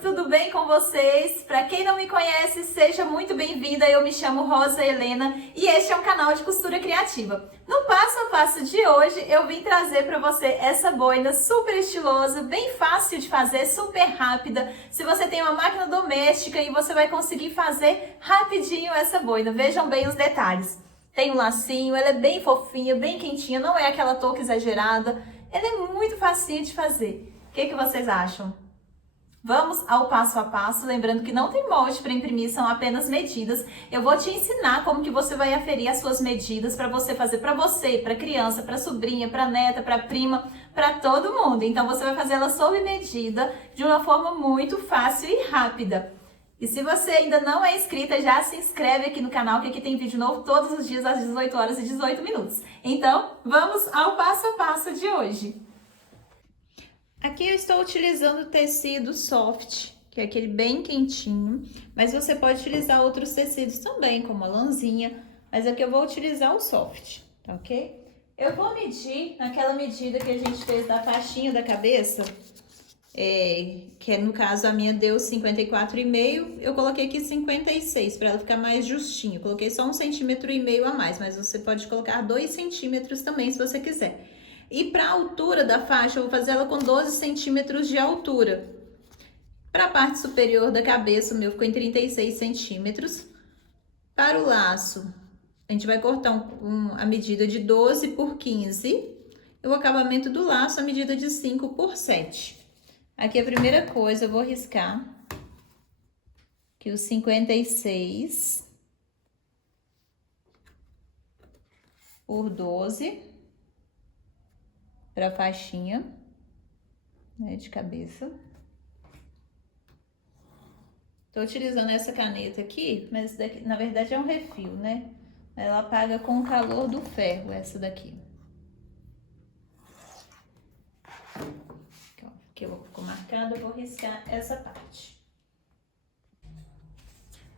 tudo bem com vocês? Para quem não me conhece, seja muito bem-vinda. Eu me chamo Rosa Helena e este é um canal de costura criativa. No passo a passo de hoje, eu vim trazer para você essa boina super estilosa, bem fácil de fazer, super rápida. Se você tem uma máquina doméstica e você vai conseguir fazer rapidinho essa boina. Vejam bem os detalhes. Tem um lacinho, ela é bem fofinha, bem quentinha, não é aquela touca exagerada. Ela é muito facinho de fazer. O que vocês acham? Vamos ao passo a passo, lembrando que não tem molde para imprimir, são apenas medidas. Eu vou te ensinar como que você vai aferir as suas medidas para você fazer para você, para criança, para sobrinha, para neta, para prima, para todo mundo. Então você vai fazer ela sob medida, de uma forma muito fácil e rápida. E se você ainda não é inscrita, já se inscreve aqui no canal, que aqui tem vídeo novo todos os dias às 18 horas e 18 minutos. Então, vamos ao passo a passo de hoje. Aqui eu estou utilizando o tecido soft, que é aquele bem quentinho, mas você pode utilizar outros tecidos também, como a lãzinha, mas aqui eu vou utilizar o soft, tá ok? Eu vou medir naquela medida que a gente fez da faixinha da cabeça, que no caso a minha deu 54,5, eu coloquei aqui 56 para ela ficar mais justinho. Coloquei só 1,5 centímetro a mais, mas você pode colocar 2 centímetros também se você quiser. E para a altura da faixa, eu vou fazer ela com 12 centímetros de altura. Para a parte superior da cabeça, o meu ficou em 36 centímetros. Para o laço, a gente vai cortar a medida de 12 por 15. E o acabamento do laço, a medida de 5 por 7. Aqui a primeira coisa, eu vou riscar aqui os 56 por 12 para a faixinha, né, de cabeça. Tô utilizando essa caneta aqui, mas daqui, na verdade é um refil, né? Ela apaga com o calor do ferro, essa daqui. Aqui ficou marcado, eu vou riscar essa parte.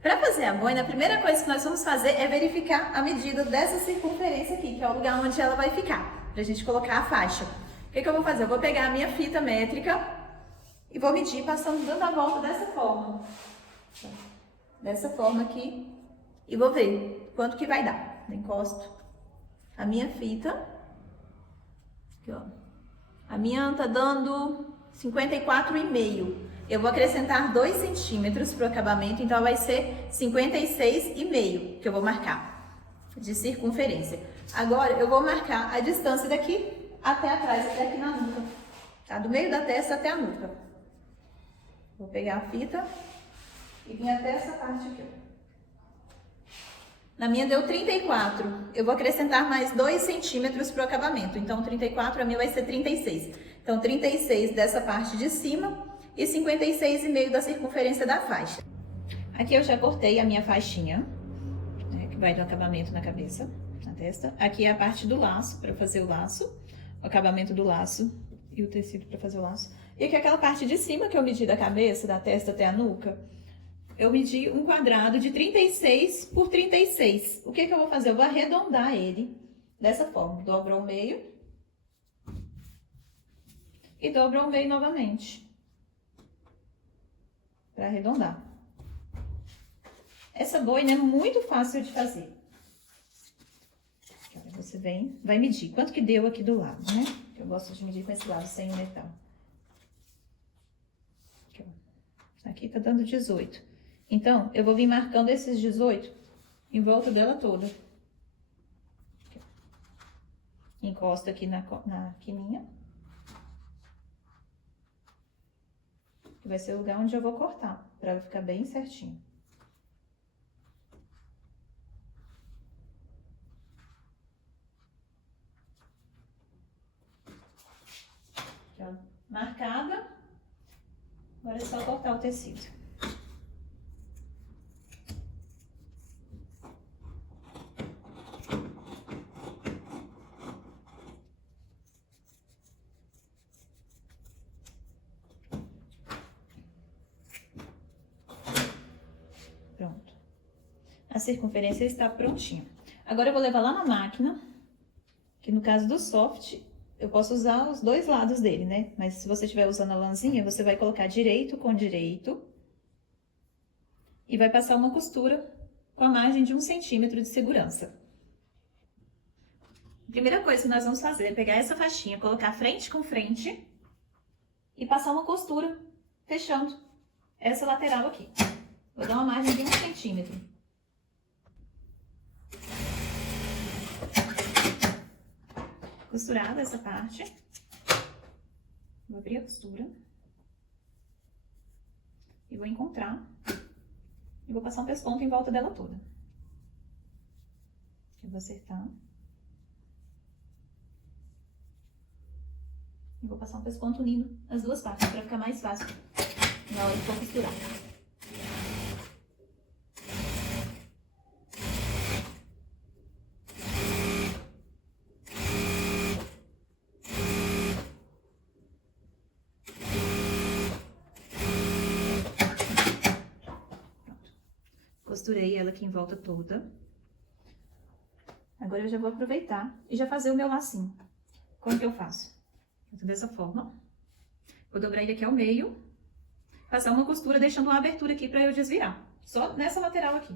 Para fazer a boina, a primeira coisa que nós vamos fazer é verificar a medida dessa circunferência aqui, que é o lugar onde ela vai ficar, pra gente colocar a faixa. O que eu vou fazer? Eu vou pegar a minha fita métrica e vou medir passando, dando a volta dessa forma. Dessa forma aqui. E vou ver quanto que vai dar. Encosto a minha fita. Aqui, ó. A minha tá dando 54,5. Eu vou acrescentar 2 centímetros pro acabamento, então vai ser 56,5 que eu vou marcar de circunferência. Agora eu vou marcar a distância daqui até atrás, até aqui na nuca, tá? Do meio da testa até a nuca. Vou pegar a fita e vir até essa parte aqui, ó. Na minha deu 34, eu vou acrescentar mais 2 centímetros pro acabamento, então 34, a minha vai ser 36. Então 36 dessa parte de cima e 56,5 da circunferência da faixa. Aqui eu já cortei a minha faixinha, né, que vai do acabamento na cabeça, na testa. Aqui é a parte do laço, para fazer o laço. O acabamento do laço e o tecido para fazer o laço. E aqui aquela parte de cima que eu medi da cabeça, da testa até a nuca, eu medi um quadrado de 36 por 36. O que eu vou fazer? Eu vou arredondar ele dessa forma. Dobro ao meio e dobro ao meio novamente para arredondar. Essa boina é muito fácil de fazer. Você vai medir quanto que deu aqui do lado, né? Eu gosto de medir com esse lado, sem o metal. Aqui, ó. Aqui tá dando 18. Então, eu vou vir marcando esses 18 em volta dela toda. Aqui, encosto aqui na quininha. Que vai ser o lugar onde eu vou cortar, pra ela ficar bem certinho. Marcada, agora é só cortar o tecido. Pronto. A circunferência está prontinha. Agora eu vou levar lá na máquina, que no caso do soft, eu posso usar os dois lados dele, né? Mas se você estiver usando a lãzinha, você vai colocar direito com direito e vai passar uma costura com a margem de 1 centímetro de segurança. A primeira coisa que nós vamos fazer é pegar essa faixinha, colocar frente com frente e passar uma costura fechando essa lateral aqui. Vou dar uma margem de 1 centímetro. Costurada essa parte, vou abrir a costura e vou encontrar e vou passar um pesponto em volta dela toda. Eu vou acertar e vou passar um pesponto unindo as duas partes para ficar mais fácil na hora de for costurar. Costurei ela aqui em volta toda. Agora eu já vou aproveitar e já fazer o meu lacinho. Como que eu faço? Dessa forma. Vou dobrar ele aqui ao meio. Passar uma costura, deixando uma abertura aqui pra eu desvirar. Só nessa lateral aqui.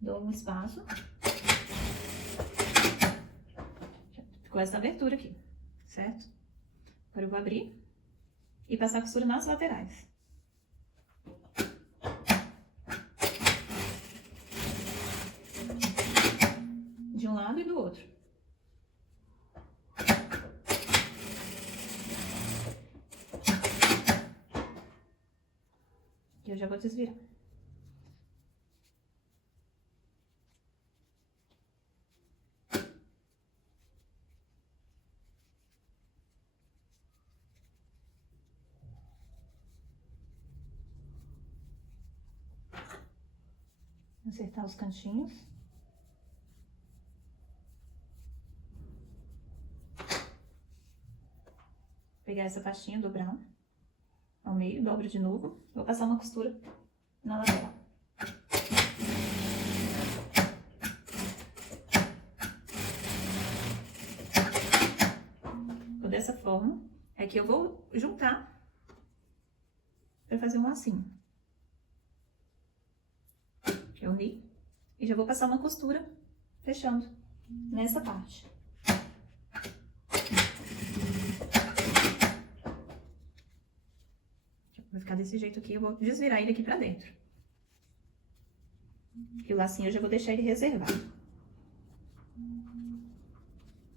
Dou um espaço. Ficou essa abertura aqui, certo? Agora eu vou abrir e passar a costura nas laterais. De um lado e do outro. E eu já vou desvirar. Acertar os cantinhos. Pegar essa pastinha, dobrar ao meio, dobro de novo. Vou passar uma costura na lateral. Vou dessa forma. Aqui eu vou juntar para fazer um lacinho. Eu uni e já vou passar uma costura fechando nessa parte. Vai ficar desse jeito aqui, eu vou desvirar ele aqui pra dentro. E o lacinho eu já vou deixar ele reservado.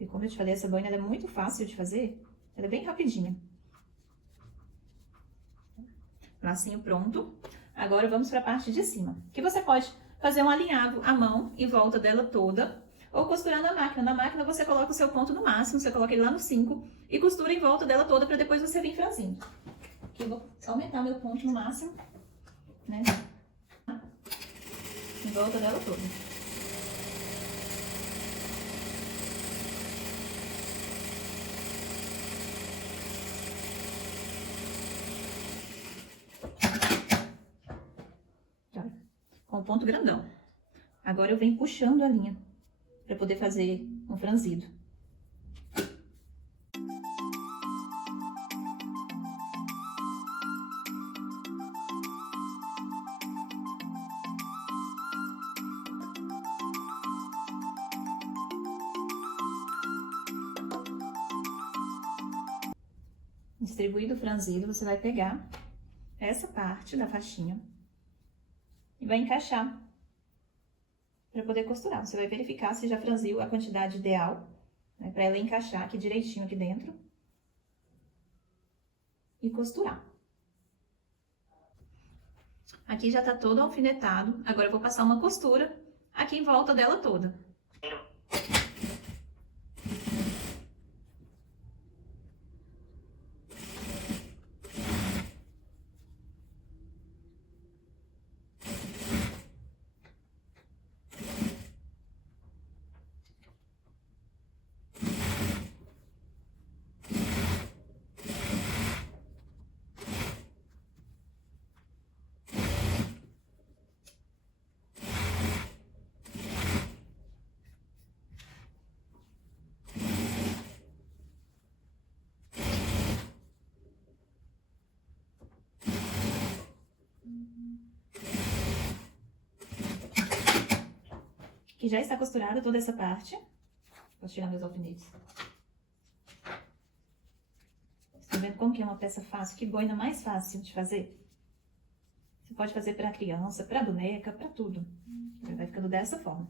E como eu te falei, essa boina ela é muito fácil de fazer, ela é bem rapidinha. Lacinho pronto. Agora vamos para a parte de cima, que você pode fazer um alinhavo à mão em volta dela toda, ou costurar na máquina. Na máquina você coloca o seu ponto no máximo, você coloca ele lá no 5 e costura em volta dela toda para depois você vir franzindo. Aqui eu vou aumentar meu ponto no máximo, né? Em volta dela toda. Com o ponto grandão. Agora eu venho puxando a linha para poder fazer um franzido. Distribuído o franzido, você vai pegar essa parte da faixinha e vai encaixar para poder costurar. Você vai verificar se já franziu a quantidade ideal, né, para ela encaixar aqui direitinho aqui dentro e costurar. Aqui já tá todo alfinetado, agora eu vou passar uma costura aqui em volta dela toda. que já está costurada toda essa parte. Vou tirar meus alfinetes. Estão vendo como que é uma peça fácil? Que boina mais fácil de fazer? Você pode fazer para criança, para boneca, para tudo. Vai ficando dessa forma.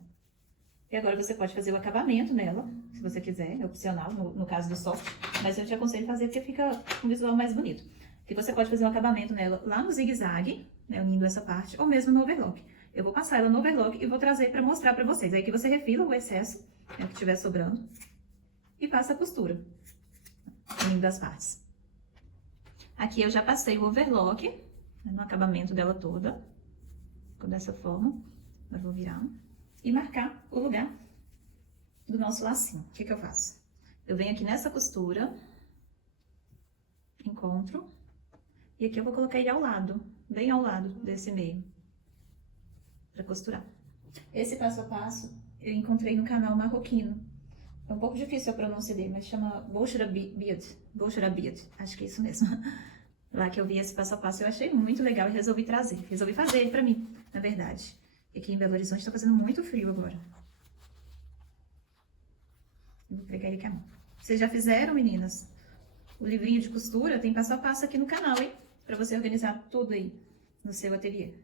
E agora você pode fazer o acabamento nela, se você quiser, é opcional no caso do soft, mas eu te aconselho fazer porque fica um visual mais bonito. E você pode fazer um acabamento nela lá no zigue-zague, né, unindo essa parte, ou mesmo no overlock. Eu vou passar ela no overlock e vou trazer para mostrar para vocês. Aí que você refila o excesso, né, que estiver sobrando, e passa a costura, unindo as partes. Aqui eu já passei o overlock, né, no acabamento dela toda, ficou dessa forma. Agora vou virar e marcar o lugar do nosso lacinho. O que que eu faço? Eu venho aqui nessa costura, encontro, e aqui eu vou colocar ele ao lado, bem ao lado desse meio, para costurar. Esse passo a passo eu encontrei no canal marroquino. É um pouco difícil a pronúncia dele, mas chama Bouchrabiat, acho que é isso mesmo. Lá que eu vi esse passo a passo, eu achei muito legal e resolvi trazer. Resolvi fazer ele pra mim, na verdade. E aqui em Belo Horizonte tá fazendo muito frio agora. Eu vou pegar ele com a mão. Vocês já fizeram, meninas? O livrinho de costura tem passo a passo aqui no canal, hein? Pra você organizar tudo aí no seu ateliê.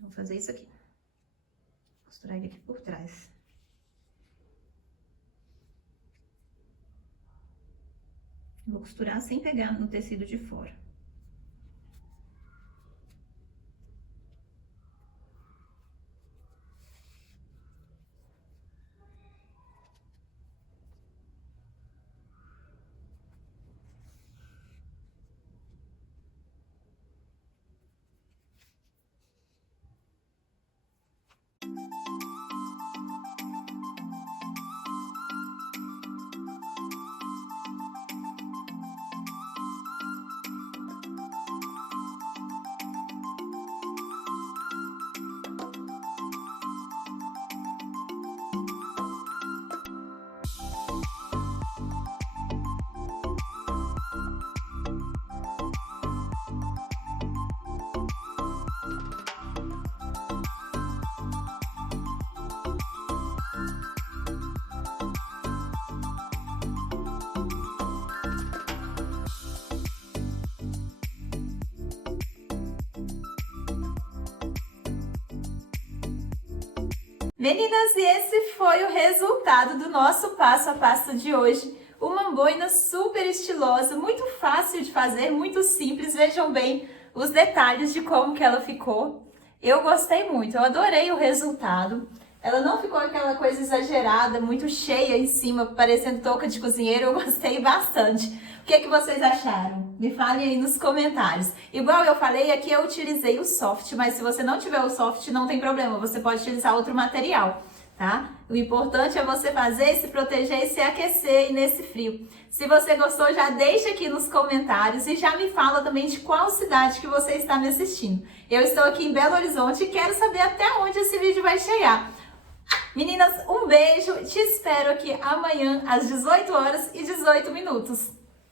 Vou fazer isso aqui. Costurar ele aqui por trás. Vou costurar sem pegar no tecido de fora. Meninas, e esse foi o resultado do nosso passo a passo de hoje. Uma boina super estilosa, muito fácil de fazer, muito simples. Vejam bem os detalhes de como que ela ficou. Eu gostei muito, eu adorei o resultado. Ela não ficou aquela coisa exagerada, muito cheia em cima, parecendo touca de cozinheiro. Eu gostei bastante. O que é que vocês acharam? Me falem aí nos comentários. Igual eu falei, aqui eu utilizei o soft, mas se você não tiver o soft, não tem problema. Você pode utilizar outro material, tá? O importante é você fazer, se proteger e se aquecer nesse frio. Se você gostou, já deixa aqui nos comentários e já me fala também de qual cidade que você está me assistindo. Eu estou aqui em Belo Horizonte e quero saber até onde esse vídeo vai chegar. Meninas, um beijo. Te espero aqui amanhã às 18 horas e 18 minutos.